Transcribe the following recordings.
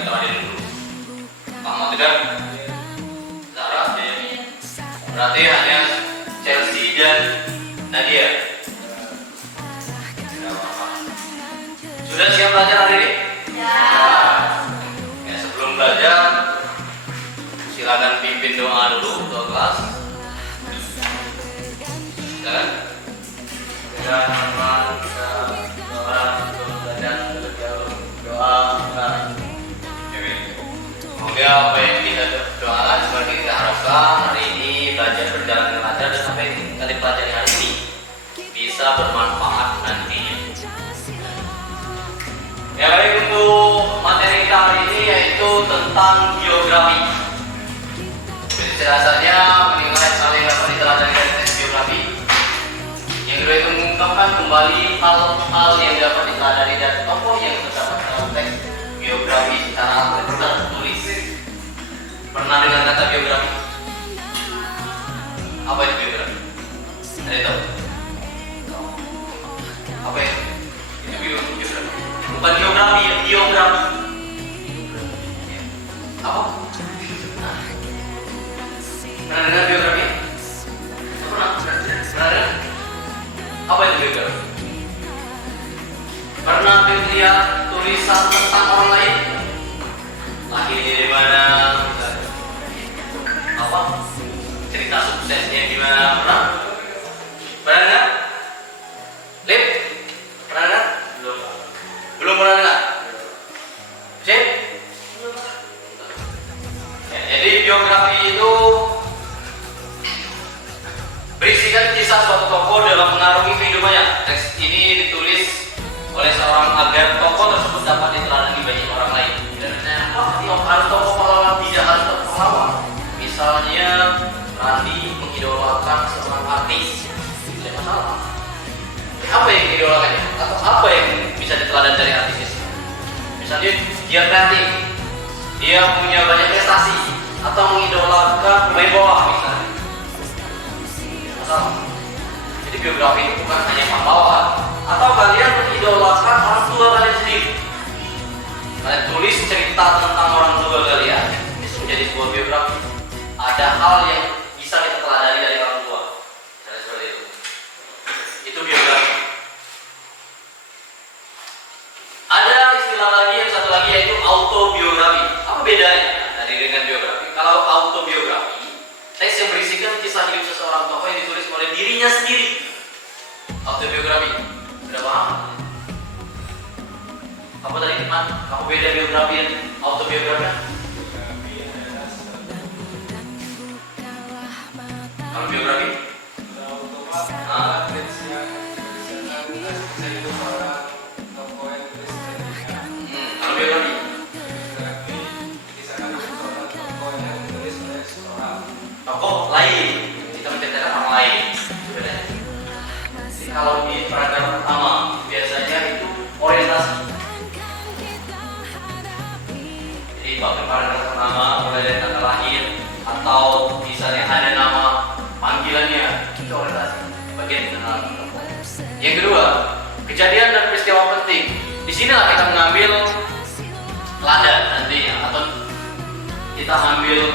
kata Adil dulu. Kamu tidak? Zara, berarti hanya Chelsea dan Nadia. Sudah siap belajar hari ini? Ya. Ya, sebelum belajar, silakan pimpin doa dulu untuk kelas. Silakan. Dan semoga apa yang kita doakan seperti kita harapkan hari ini belajar berjalan dengan lancar dan apa yang kita pelajari hari ini bisa bermanfaat nantinya. Ya baik, untuk materi kita hari ini yaitu tentang geografi. Jadi dasarnya menilai saling dapat diteladani dari tes geografi. Yang kedua itu mengungkapkan kembali hal-hal yang dapat diteladani dari tokoh yang terdapat dalam teks geografi secara tertulis. Pernah dengar kata geografi? Apa itu geografi? Ada yang tahu? Apa itu? Itu geografi. Bukan geografi, ya geografi. Apa? Pernah dengar geografi? Pernah dengar? Apa itu geografi? Pernah lihat tulisan tentang orang lain? Lahir di mana? Apa? Cerita suksesnya gimana? Pernah? Pernah dengar? Lip? Pernah dengar? Belum pernah dengar? Sip? Ya, jadi biografi itu berisikan kisah suatu tokoh dalam mengarungi kehidupannya. Teks ini ditulis oleh seorang agar tokoh tersebut dapat diteladani banyak orang lain. Dan harus tokoh pahlawan, tidak harus tokoh pahlawan. Misalnya Randi mengidolakan seorang artis, tidak masalah. Apa yang diidolakannya? Atau apa yang bisa diteladani dari artis? Misalnya dia kreatif, dia punya banyak prestasi, atau mengidolakan pemain bola misalnya. Masalah. Jadi biografi itu bukan hanya pahlawan, atau kalian mengidolakan orang tua kalian sendiri. Kalian tulis cerita tentang orang tua kalian, itu menjadi sebuah biografi. Ada hal yang bisa kita teladani dari orang tua, misalnya seperti itu. Itu biografi. Ada istilah lagi, yang satu lagi yaitu autobiografi. Apa bedanya tadi dengan biografi? Kalau autobiografi, teks yang berisikan kisah hidup seseorang tokoh yang ditulis oleh dirinya sendiri. Autobiografi. Sudah paham? Apa tadi teman? Apa beda biografi dan autobiografi? Kalau biografi? Kalau biografi? Tokoh lain, kita menceritakan orang lain. Jadi kalau di paragraf pertama biasanya itu orientasi. Jadi bagian paragraf pertama mulai dari tanggal lahir atau misalnya ada nama panggilannya, itu orientasi. Bagian kenalan tokoh. Yang kedua, kejadian dan peristiwa penting. Di sinilah kita mengambil teladan nantinya, atau kita ambil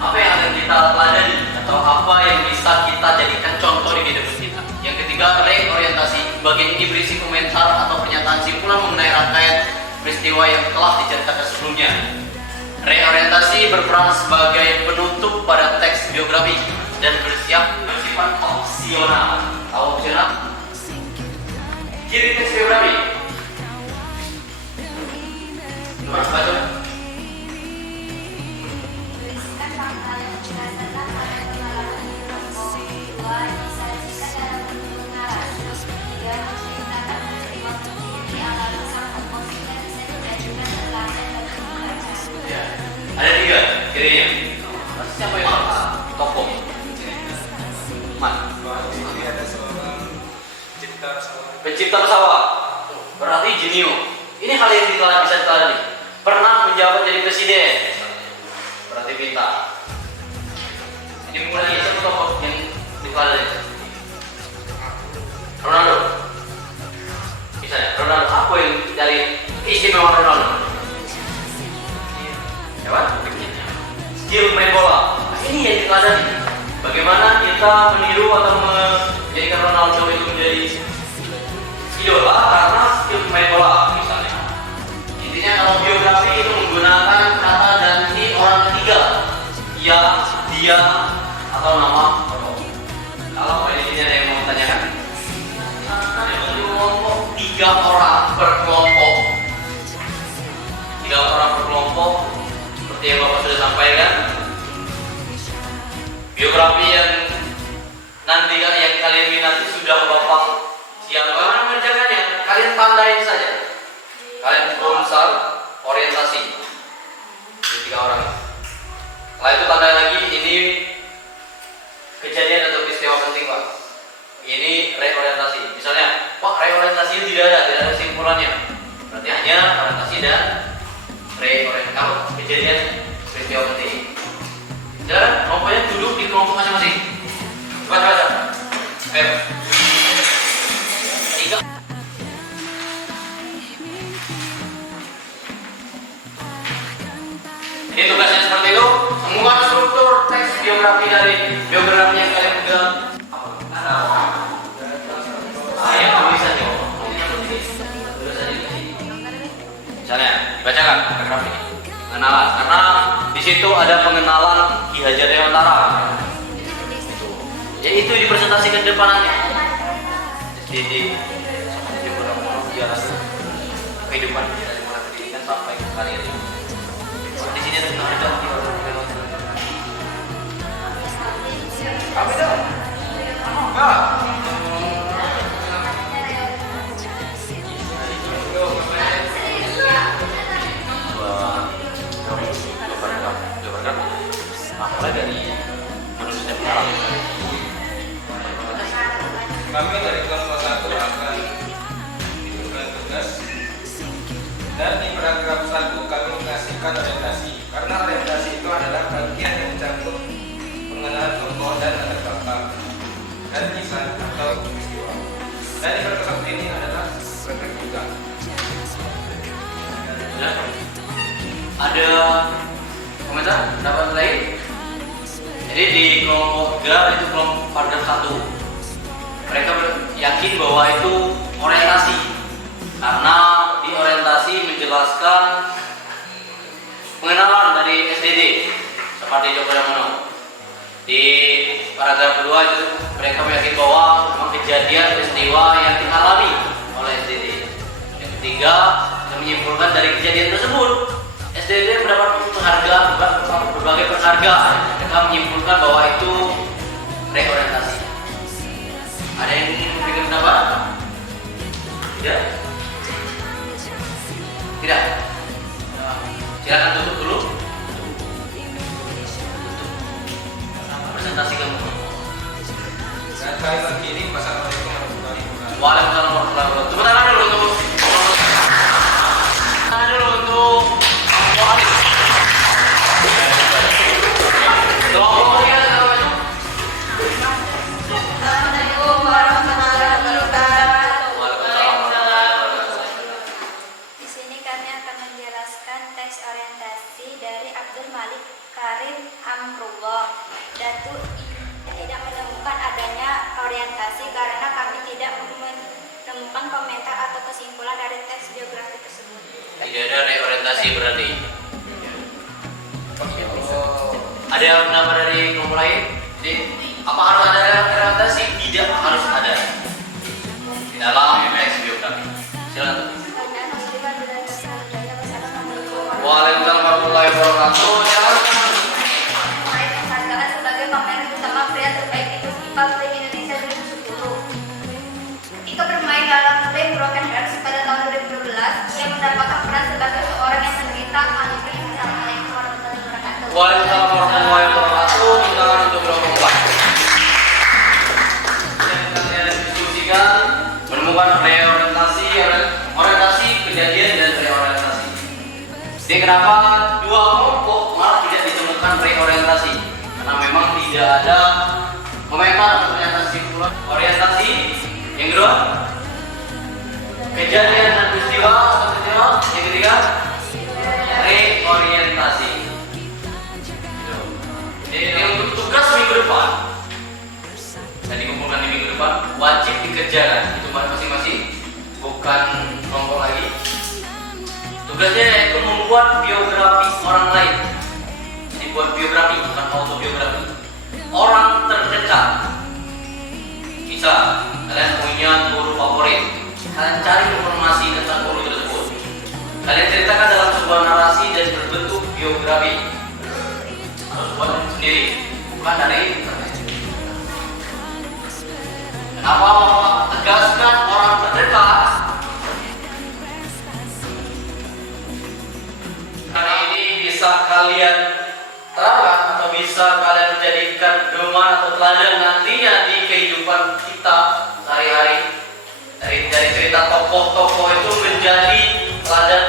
apa yang akan kita teladani atau apa yang bisa kita jadikan contoh di kehidupan kita. Yang ketiga, reorientasi. Bagian ini berisi komentar atau pernyataan simpulan mengenai rangkaian peristiwa yang telah diceritakan sebelumnya. Reorientasi berperan sebagai penutup pada teks biografi dan bersifat opsional. Tahu opsional? Ciri teks biografi. Coba baca. Ada tiga cirinya. Siapa yang tokoh? Ini ada seorang pencipta pesawat. Berarti genio. Ini hal yang bisa diteladani. Pernah menjabat jadi presiden. Berarti pintar. Ini mulai satu tokoh yang diteladani. Ronaldo. Misalnya Ronaldo, apa yang dari istimewa Ronaldo? diteladani. Bagaimana kita meniru atau menjadikan Ronaldo itu menjadi idola karena skill main bola misalnya. Intinya kalau biografi itu menggunakan kata ganti orang ketiga, ia, dia, atau nama tokoh. Kalau di sini ada yang mau tanyakan, kelompok 3 orang berkelompok, 3 orang berkelompok seperti yang Bapak sudah sampaikan. Biografi yang nanti yang kalian minati sudah Bapak siapkan mengerjakannya. Kalian tandain saja. Kalian berusaha orientasi. Ini 3 orang. Setelah itu tandai lagi ini kejadian atau peristiwa penting Pak. Ini reorientasi. Misalnya, Pak reorientasi tidak ada kesimpulannya. Berarti hanya orientasi dan reorientasi. Kalau kejadian peristiwa penting. Dan kelompoknya duduk di kelompok masing-masing. Coba. Ayo. 3. Ini tugasnya seperti itu. Temukan struktur teks biografi dari biografi yang kalian pegang. Yang tulisannya, misalnya dibacakan paragraf ini. Pengenalan, karena di situ ada pengenalan Ki Hajar Dewantara. Ya itu dipresentasikan depanannya. Jadi kehidupan kita dari mulai pendidikan sampai ke karir. Di sini ada kami dong. Mulai dari manusia sekarang. Kami dari kelompok 1 akan diberikan tugas, dan di paragraf 1 kami mengasihkan orientasi, karena orientasi itu adalah bagian yang mencakup pengenalan tokoh dan latar belakang dan kisah atau peristiwa. Dan di paragraf ini adalah praktek juga. Ada komentar pendapat lain? Jadi di kelompok 3 itu kelompok paragraf 1. Mereka yakin bahwa itu orientasi karena di orientasi menjelaskan pengenalan dari SDD seperti Joko Damono. Di paragraf kedua itu mereka meyakini bahwa memang kejadian peristiwa yang dialami oleh SDD. Yang ketiga, yang menyimpulkan dari kejadian tersebut SDD mendapat penghargaan, berbagai penghargaan. Mereka menyimpulkan bahwa itu reorientasi. Ada yang ingin memberikan pendapat? Tidak? Tidak? Silakan tutup dulu. Presentasi kamu. Dan kalimat ini Wassalamualaikum warahmatullahi wabarakatuh. Waalaikumsalam warahmatullahi wabarakatuh. Tepuk tangan dulu untuk Assalamualaikum warahmatullahi wabarakatuh. Di sini kami akan menjelaskan teks orientasi dari Abdul Malik Karim Amrullah. Datu tidak menemukan adanya orientasi karena kami tidak menemukan komentar atau kesimpulan dari teks biografi tersebut. tidak ada reorientasi berarti. Ada pendapat dari kelompok lain? Jadi apa harus ada reorientasi? Tidak harus ada di dalam teks biografi. Silakan. Waalaikumsalam warahmatullahi wabarakatuh. Penghargaan sebagai pameran utama pria terbaik itu FIFA Play Indonesia 2010. Ketika bermain dalam Play Broken Hearts pada tahun 2012, ia mendapatkan peran sebagai seorang yang menderita anemia. Assalamualaikum warahmatullahi wabarakatuh. Waalaikumsalam warahmatullahi wabarakatuh. Silakan untuk kelompok 4. Yang kalian diskusikan menemukan orientasi kejadian dan reorientasi. Jadi kenapa 2 kelompok malah tidak ditemukan reorientasi? Karena memang tidak ada komentar orientasi. Yang kedua, kejadian dan peristiwa. Yang ketiga, reorientasi. Jadi untuk tugas kerja kan, itu masing-masing, bukan kelompok lagi. Tugasnya itu membuat biografi orang lain. Jadi buat biografi, bukan autobiografi. Orang terdekat. Bisa, kalian punya guru favorit. Kalian cari informasi tentang guru tersebut. Kalian ceritakan dalam sebuah narasi dan berbentuk biografi. Harus buat sendiri, bukan dari internet. Kenapa tegaskan orang terdekat? Karena ini bisa kalian terapkan atau bisa kalian jadikan pedoman atau teladan nantinya di kehidupan kita sehari-hari. Dari cerita tokoh-tokoh itu menjadi teladan